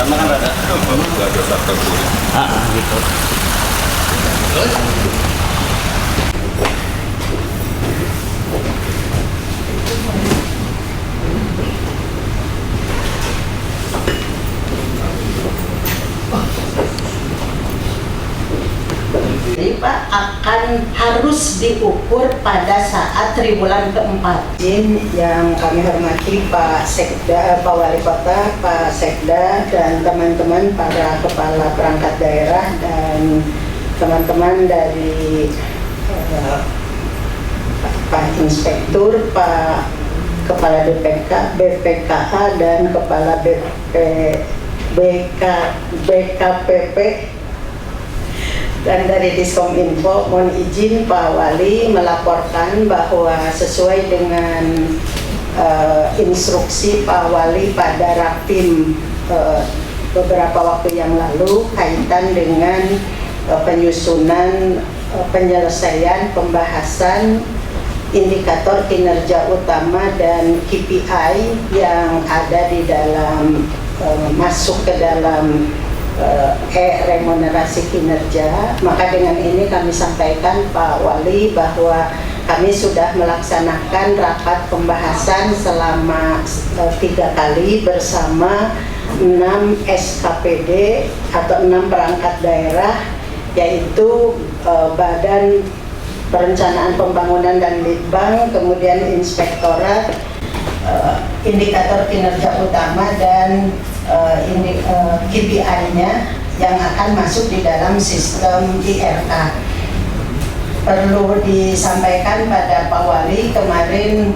Karena kan ada faktor kulit. Gitu. Jadi Pak akan harus diukur pada saat triwulan keempat. Yang kami hormati Pak Sekda, Pak Wali Kota, Pak Sekda, dan teman-teman para kepala perangkat daerah dan teman-teman dari Pak Inspektur, Pak Kepala BPKA dan Kepala BKPP. Dan dari Diskominfo, mohon izin Pak Wali melaporkan bahwa sesuai dengan instruksi Pak Wali pada Rapim beberapa waktu yang lalu kaitan dengan penyusunan penyelesaian pembahasan indikator kinerja utama dan KPI yang ada di dalam masuk ke dalam remunerasi kinerja. Maka dengan ini kami sampaikan Pak Wali bahwa kami sudah melaksanakan rapat pembahasan selama 3 kali bersama 6 SKPD atau 6 perangkat daerah, yaitu Badan Perencanaan Pembangunan dan Litbang, kemudian Inspektorat, indikator kinerja utama dan KPI-nya yang akan masuk di dalam sistem IRK. Perlu disampaikan pada Pak Wali kemarin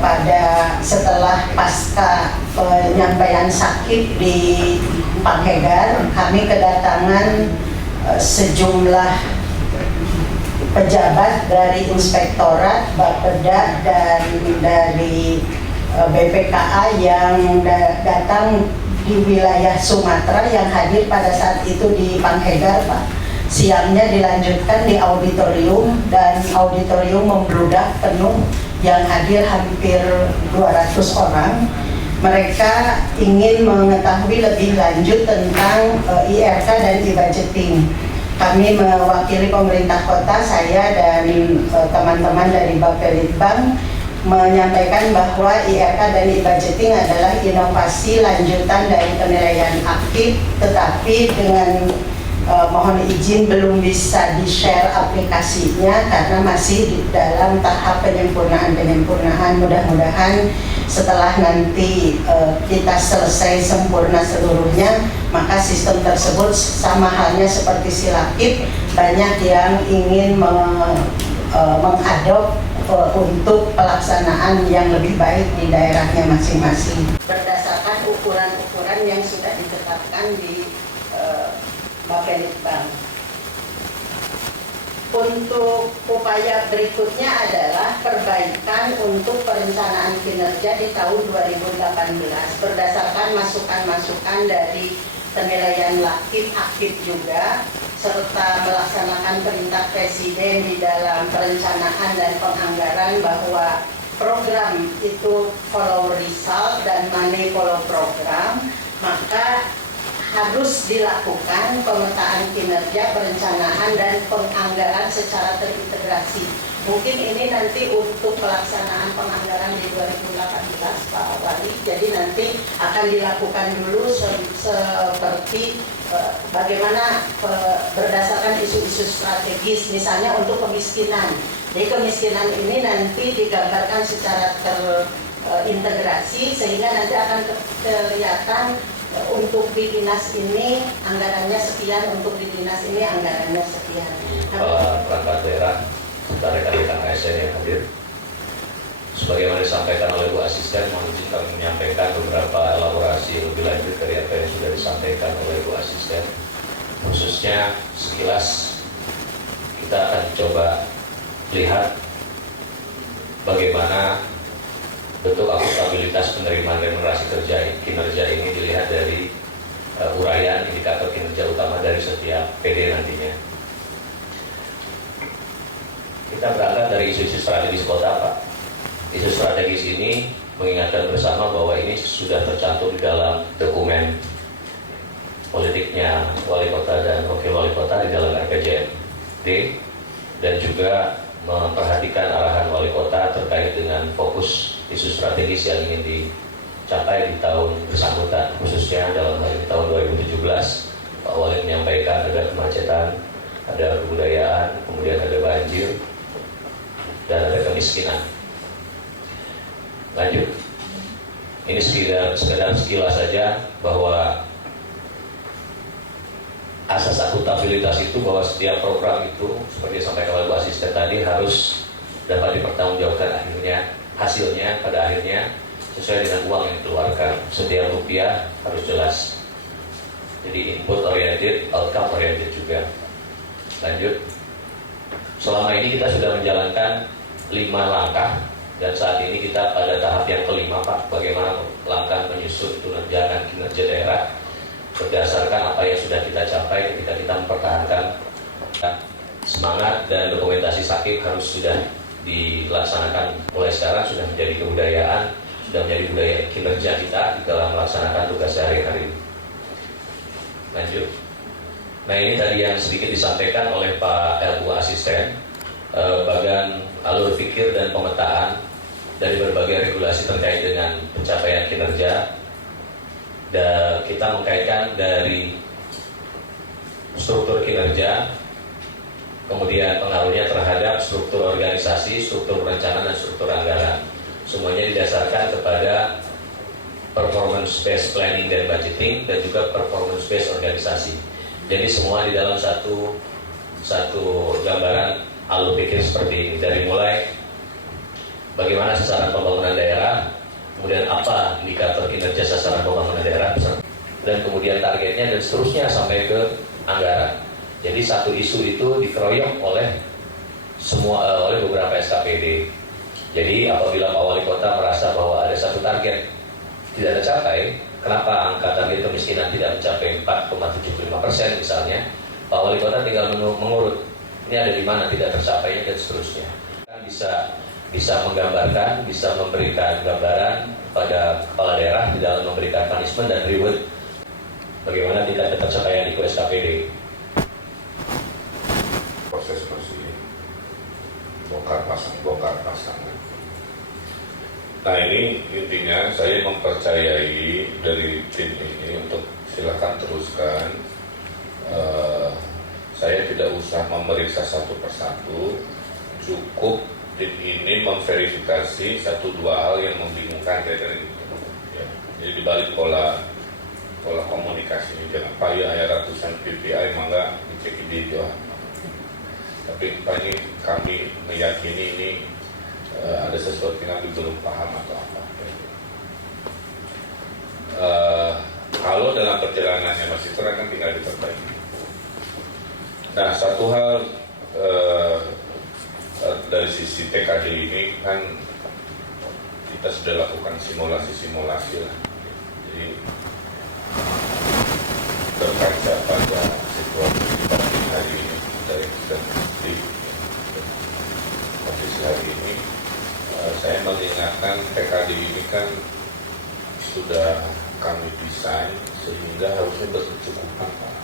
pada setelah pasca penyampaian sakit di Panghegar, kami kedatangan sejumlah pejabat dari Inspektorat, Bapeda, dan dari BPKA yang datang di wilayah Sumatera yang hadir pada saat itu di Panghegar, Pak. Siangnya dilanjutkan di auditorium dan auditorium membludak penuh, yang hadir hampir 200 orang. Mereka ingin mengetahui lebih lanjut tentang IRK dan e-budgeting. Kami mewakili pemerintah kota, saya dan teman-teman dari Bapelitbang menyampaikan bahwa IRK dan e-budgeting adalah inovasi lanjutan dari penilaian aktif, tetapi dengan mohon izin belum bisa di-share aplikasinya karena masih di dalam tahap penyempurnaan. Mudah-mudahan setelah nanti kita selesai sempurna seluruhnya, maka sistem tersebut sama halnya seperti Silakip, banyak yang ingin mengadop untuk pelaksanaan yang lebih baik di daerahnya masing-masing berdasarkan ukuran-ukuran yang sudah ditetapkan di Bapelitbang. Untuk upaya berikutnya adalah perbaikan untuk perencanaan kinerja di tahun 2018 berdasarkan masukan-masukan dari penilaian lakip aktif juga, serta melaksanakan perintah Presiden di dalam perencanaan dan penganggaran bahwa program itu follow result dan money follow program, maka harus dilakukan pemetaan kinerja, perencanaan, dan penganggaran secara terintegrasi. Mungkin ini nanti untuk pelaksanaan penganggaran di 2018 Pak Wali, jadi nanti akan dilakukan dulu seperti bagaimana berdasarkan isu-isu strategis, misalnya untuk kemiskinan. Jadi kemiskinan ini nanti digambarkan secara terintegrasi sehingga nanti akan kelihatan untuk di dinas ini anggarannya sekian, untuk di dinas ini anggarannya sekian. Perangkat daerah, rekan-rekan ASN yang hadir, sebagaimana disampaikan oleh Bu Asisten, mohon izin kami menyampaikan beberapa elaborasi lebih lanjut dari apa yang sudah disampaikan oleh Bu Asisten. Khususnya sekilas kita akan coba lihat bagaimana bentuk akuntabilitas penerimaan remunerasi kinerja ini dilihat dari uraian indikator kinerja utama dari setiap PD nantinya. Kita berangkat dari isu-isu strategis kota, Pak. Isu strategis ini mengingatkan bersama bahwa ini sudah tercantum di dalam dokumen politiknya wali kota dan wakil wali kota di dalam RPJMD, dan juga memperhatikan arahan wali kota terkait dengan fokus isu strategis yang ingin dicapai di tahun bersangkutan, khususnya dalam hal ini tahun 2017. Pak Wali menyampaikan ada kemacetan, ada kebudayaan, kemudian ada banjir, dan ada kemiskinan. Lanjut, ini sekedar sekilas saja bahwa asas akuntabilitas itu, bahwa setiap program itu seperti disampaikan oleh Bu Asisten tadi harus dapat dipertanggungjawabkan hasilnya pada akhirnya sesuai dengan uang yang dikeluarkan. Setiap rupiah harus jelas. Jadi input oriented, outcome oriented juga. Lanjut, selama ini kita sudah menjalankan 5 langkah dan saat ini kita pada tahap yang kelima, Pak. Bagaimana langkah menyusun tunjangan kinerja daerah berdasarkan apa yang sudah kita capai ketika kita mempertahankan semangat dan dokumentasi sakit harus sudah dilaksanakan mulai sekarang, sudah menjadi kebudayaan, sudah menjadi budaya kinerja kita di dalam melaksanakan tugas sehari-hari. Lanjut. Nah, ini tadi yang sedikit disampaikan oleh Pak LU Asisten, bagian alur pikir dan pemetaan dari berbagai regulasi terkait dengan pencapaian kinerja. Dan kita mengkaitkan dari struktur kinerja, kemudian pengaruhnya terhadap struktur organisasi, struktur perencanaan, dan struktur anggaran. Semuanya didasarkan kepada performance based planning dan budgeting, dan juga performance based organisasi. Jadi semua di dalam satu gambaran alur pikir seperti ini. Dari mulai bagaimana sasaran pembangunan daerah, kemudian apa indikator kinerja sasaran pembangunan daerah, dan kemudian targetnya, dan seterusnya sampai ke anggaran. Jadi satu isu itu dikeroyok oleh beberapa SKPD. Jadi apabila Pak Wali Kota merasa bahwa ada satu target tidak tercapai, kenapa angka target kemiskinan tidak mencapai 4,75% misalnya, Pak Wali Kota tinggal mengurut ini ada di mana tidak tercapainya, dan seterusnya. Kan bisa menggambarkan, bisa memberikan gambaran pada kepala daerah di dalam memberikan punishment dan reward bagaimana tingkat tercapaian di SKPD. Proses masih bongkar pasang. Nah, ini intinya saya mempercayai dari tim ini untuk silakan teruskan. Saya tidak usah memeriksa satu persatu, cukup tim ini memverifikasi 1-2 hal yang membingungkan dari itu. Ya. Jadi dibalik pola komunikasi, jangan payah ratusan PPI mangga dicek di doang. Tapi ini kami meyakini ini ada sesuatu yang kami belum paham atau apa. Kalau dalam perjalanannya masih kurang, kan tinggal diperbaiki. Nah, satu hal dari sisi TKD ini kan kita sudah lakukan simulasi lah. Jadi berkaca pada situasi seperti hari ini dari kondisi hari ini, saya mengingatkan TKD ini kan sudah kami desain sehingga harusnya berkecukupan, Pak.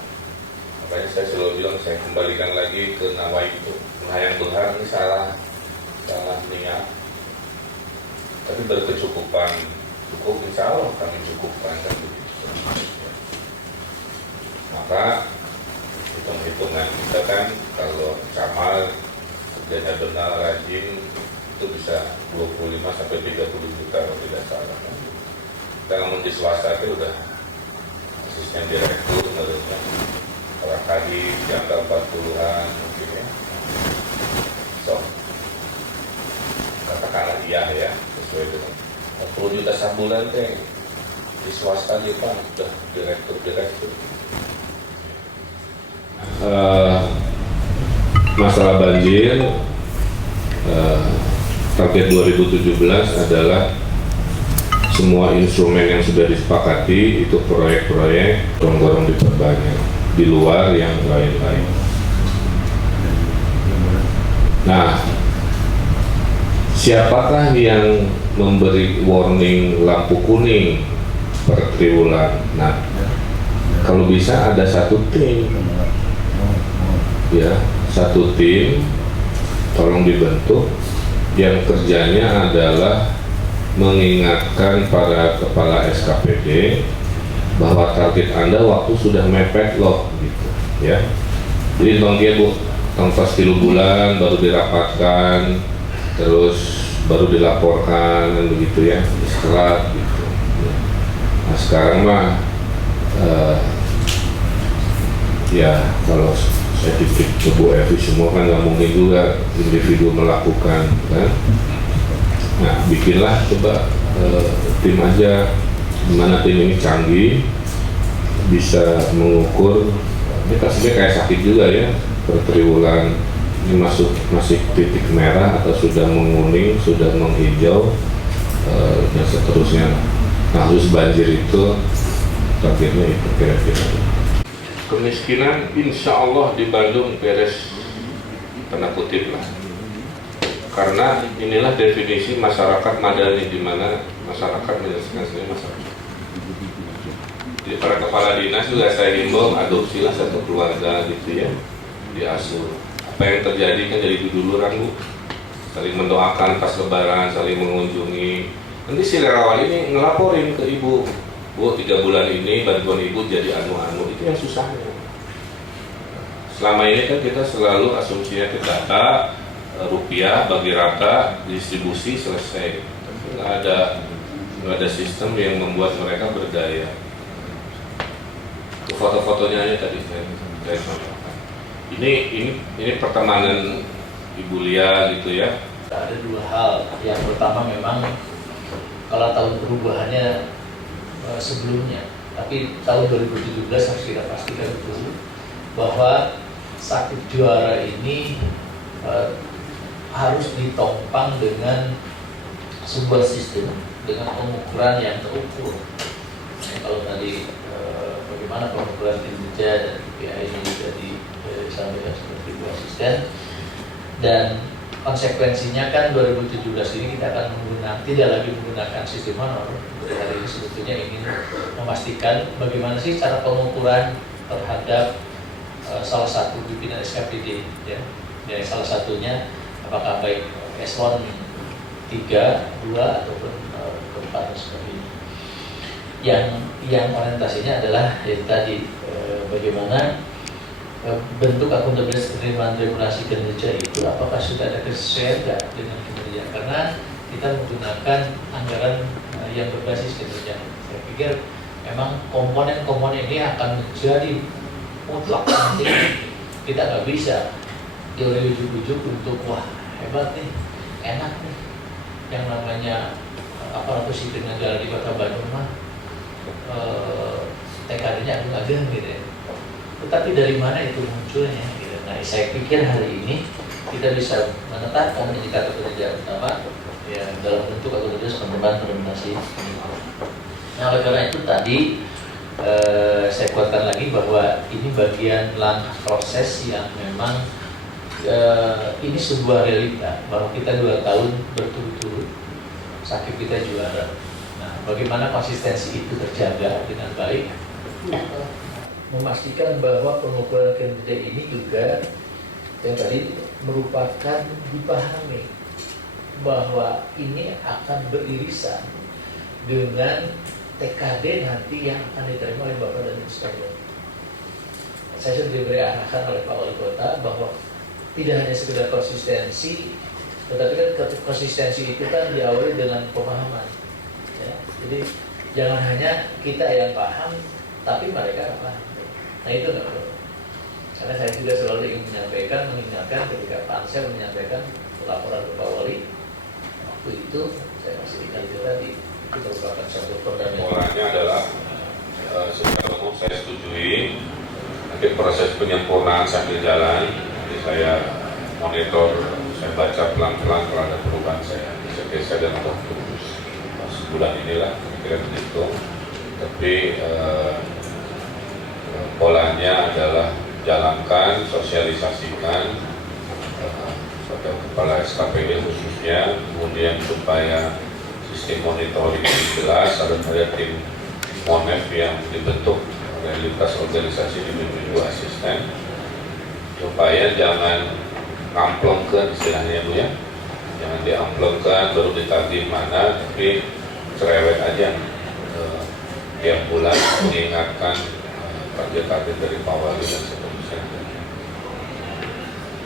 Makanya saya selalu bilang, saya kembalikan lagi ke nawaitu. Nah, yang benar ini salah niat, tapi berkecukupan, cukup, insya Allah kami cukupkan kan begitu. Maka hitung-hitungan kita kan, kalau camal kerjanya benar, rajin, itu bisa 25-30 juta kalau tidak salah. Kalau di swasta itu udah asisten direktur menurutnya orang tadi di angka 40-an mungkin ya. So, katakanlah iya ya, sesuai dengan 40 juta sebulan teh di swasta aja Pak, udah direktur. Masalah banjir, target 2017 adalah semua instrumen yang sudah disepakati itu proyek-proyek dorong diperbanyak di luar yang lain-lain. Nah, siapakah yang memberi warning lampu kuning per triwulan? Nah, kalau bisa ada satu tim, ya, satu tim tolong dibentuk yang kerjanya adalah mengingatkan para kepala SKPD bahwa target Anda waktu sudah mepet loh, gitu, ya. Jadi bangkit Bu, pas 3 bulan baru dirapatkan, terus baru dilaporkan, dan begitu ya, setelah gitu. Nah sekarang mah ya kalau saya titip ke Bu Evi semua kan nggak mungkin juga individu melakukan, kan? Nah bikinlah coba tim aja, dimana tim ini canggih, bisa mengukur. Ini kasusnya kayak sakit juga ya, per triwulan ini masih titik merah atau sudah menguning, sudah menghijau, dan seterusnya. Nah harus banjir itu targetnya itu kira-kira. Kemiskinan insya Allah di Bandung beres, tanda kutip lah. Karena inilah definisi masyarakat madani, di mana masyarakat menyelesaikan sendiri masyarakat. Jadi para kepala dinas juga saya himbau adopsilah satu keluarga gitu ya, diasuh. Apa yang terjadi kan jadi duduluran Bu, saling mendoakan pas lebaran, saling mengunjungi. Nanti si relawan ini ngelaporin ke ibu, Bu 3 bulan ini bantuan ibu jadi anu-anu, itu yang susahnya. Selama ini kan kita selalu asumsinya ke data, rupiah bagi rata, distribusi selesai. Tapi nggak ada sistem yang membuat mereka berdaya. Foto-fotonya aja tadi saya sampaikan. Ini pertemanan Ibu Lia gitu ya. Ada 2 hal. Yang pertama memang kalau tahun perubahannya sebelumnya, tapi tahun 2017 harus kita pastikan dulu bahwa sakit juara ini harus ditopang dengan sebuah sistem dengan pengukuran yang terukur. Kalau tadi bagaimana pengukuran kinerja dan KPI ini juga disampaikan seperti Bu Asisten, dan konsekuensinya kan 2017 ini kita akan tidak lagi menggunakan sistem honor. Dari hari ini sebetulnya ingin memastikan bagaimana sih cara pengukuran terhadap salah satu pimpinan SKPD, ya. Ya, salah satunya apakah baik eselon 3, 2 ataupun keempat dan sebagainya. Yang orientasinya adalah tadi bagaimana bentuk akuntabilitas penerimaan regulasi kinerja itu apakah sudah ada kesesuaian dengan kinerja, karena kita menggunakan anggaran yang berbasis kinerja. Saya pikir memang komponen-komponen ini akan menjadi mutlak nanti. Kita nggak bisa teori ujuk-ujuk untuk wah hebat nih, enak nih yang namanya aparatur sipil negara di Kota Bandung mah TKD-nya agung-agung gitu ya. Tetapi dari mana itu munculnya? Gitu. Nah, saya pikir hari ini kita bisa menetapkan indikator kinerja utama ya dalam bentuk akuntabilitas penerimaan implementasi. Nah, oleh karena itu tadi saya kuatkan lagi bahwa ini bagian langkah proses yang memang ini sebuah realita bahwa kita 2 tahun berturut-turut sakit kita juara. Nah, bagaimana konsistensi itu terjaga dengan baik? Memastikan bahwa pengukuran kinerja ini juga yang tadi merupakan dipahami bahwa ini akan beririsan dengan TKD nanti yang akan diterima oleh Bapak dan Ibu sekalian. Saya sudah diberi arahan oleh Pak Wali Kota bahwa tidak hanya sekedar konsistensi, tetapi kan konsistensi itu kan diawali dengan pemahaman. Ya. Jadi jangan hanya kita yang paham, tapi mereka nggak paham. Nah itu nggak perlu. Karena saya juga selalu ingin mengingatkan ketika Pansel menyampaikan laporan ke Pak Wali, waktu itu saya masih ingat itu tadi, itu merupakan satu program yang Polanya adalah secara umum saya setujui, nanti proses penyempurnaan sambil jalan, nanti saya monitor, saya baca pelan-pelan kalau ada perubahan saya dalam waktu sebulan inilah, kira-kira begitu. Tapi polanya adalah jalankan, sosialisasikan pada kepala SKPD khususnya, kemudian supaya sistem monitoring jelas, ada tim MONEF yang dibentuk realitas organisasi di Ibu Asisten, supaya jangan ngamplengkan istilahnya Bu ya, jangan diamplengkan baru ditagih mana, tapi cerewet aja tiap bulan mengingatkan target-target dari Pak Wali dan seterusnya.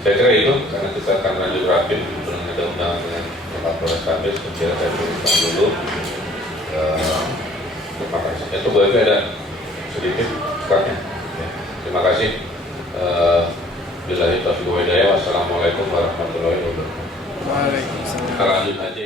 Saya kira itu, karena kita akan lanjut rapid, belum ada undangan dengan Bapak Polrestabes, saya tuliskan dulu. Terima kasih. Itu berarti ada sedikit cardnya. Ya. Terima kasih. Billahi taufiq wal hidayah. Wassalamualaikum warahmatullahi wabarakatuh. Waalaikumsalam. Kita lanjut aja.